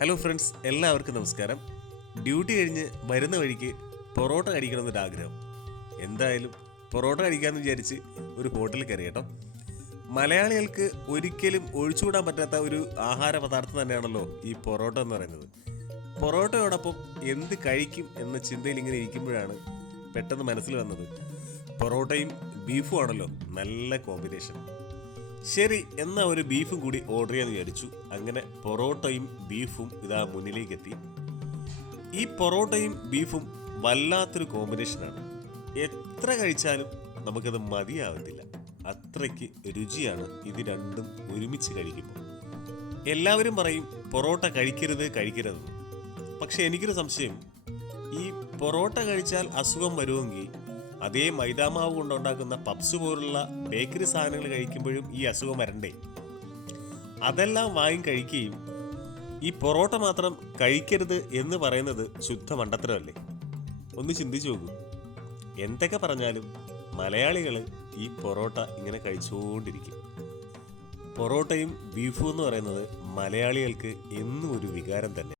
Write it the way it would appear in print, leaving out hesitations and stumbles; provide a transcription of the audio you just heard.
Hello friends, എല്ലാവർക്കും നമസ്കാരം. Duty കഴിഞ്ഞ് വരുന്ന വഴിക്ക് പൊറോട്ട കഴിക്കണമെന്നൊരു ആഗ്രഹം. എന്തായാലും പൊറോട്ട കഴിക്കാമെന്ന് വിചാരിച്ച് ഒരു ഹോട്ടലിൽ കയറി കേട്ടോ. മലയാളികൾക്ക് ഒരിക്കലും ഒഴിച്ചുകൂടാൻ പറ്റാത്ത ഒരു ആഹാര പദാർത്ഥം തന്നെയാണല്ലോ ഈ പൊറോട്ട എന്ന് പറയുന്നത്. പൊറോട്ടയോടൊപ്പം എന്ത് കഴിക്കും എന്ന ചിന്തയിൽ ഇങ്ങനെ ഇരിക്കുമ്പോഴാണ് പെട്ടെന്ന് മനസ്സിൽ വന്നത് പൊറോട്ടയും ബീഫും ആണല്ലോ നല്ല കോമ്പിനേഷൻ. ശരി, എന്നാ ഒരു ബീഫും കൂടി ഓർഡർ ചെയ്യാന്ന് വിചാരിച്ചു. അങ്ങനെ പൊറോട്ടയും ബീഫും ഇതാ മുന്നിലേക്ക് എത്തി. ഈ പൊറോട്ടയും ബീഫും വല്ലാത്തൊരു കോമ്പിനേഷനാണ്. എത്ര കഴിച്ചാലും നമുക്കത് മതിയാവത്തില്ല. അത്രയ്ക്ക് രുചിയാണ് ഇത് രണ്ടും ഒരുമിച്ച് കഴിക്കുമ്പോൾ. എല്ലാവരും പറയും പൊറോട്ട കഴിക്കരുത് കഴിക്കരുതെന്ന്. പക്ഷെ എനിക്കൊരു സംശയം, ഈ പൊറോട്ട കഴിച്ചാൽ അസുഖം വരുമെങ്കിൽ അതേ മൈദാമാവ് കൊണ്ടുണ്ടാക്കുന്ന പപ്സ് പോലുള്ള ബേക്കറി സാധനങ്ങൾ കഴിക്കുമ്പോഴും ഈ അസുഖം വരണ്ടേ? അതെല്ലാം വാങ്ങി കഴിക്കുകയും ഈ പൊറോട്ട മാത്രം കഴിക്കരുത് എന്ന് പറയുന്നത് ശുദ്ധ മണ്ടത്തരമല്ലേ? ഒന്ന് ചിന്തിച്ചു നോക്കൂ. എന്തൊക്കെ പറഞ്ഞാലും മലയാളികൾ ഈ പൊറോട്ട ഇങ്ങനെ കഴിച്ചുകൊണ്ടിരിക്കും. പൊറോട്ടയും ബീഫും എന്ന് പറയുന്നത് മലയാളികൾക്ക് എന്നും ഒരു വികാരം തന്നെ.